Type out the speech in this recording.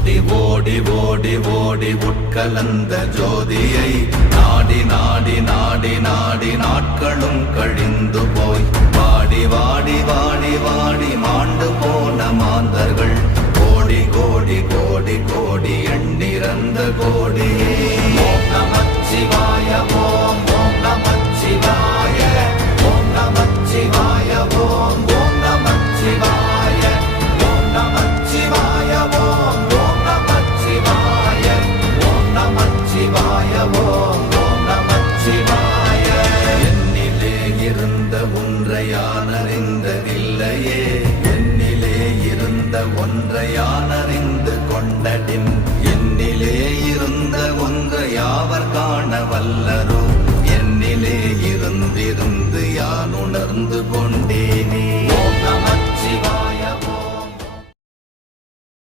ஓடி ஓடி ஓடி ஓடி உட்கலந்த ஜோதியை நாடி நாடி நாடி நாடி நாட்களும் கழிந்து போய் வாடி வாடி வாடி வாடி மாண்டு போன மாந்தர்கள் கோடி கோடி கோடி கோடி எண்ணிறந்த கோடியே. ஓம் நமச்சிவாய ஓம் ஓம் நமச்சிவாய ஓம் நமச்சிவாய ஓம் ஓம் நமச்சிவாய ஓம் நமச்சிவாய ஓம் ஓம் நமச்சிவாய ஓம் நமச்சிவாய ஓம் ஓம் நமச்சிவாய. என்னிலே இருந்த ஒன்றை யான் அறிந்ததில்லையே, என்னிலே இருந்த ஒன்றை யான் அறிந்து கொண்ட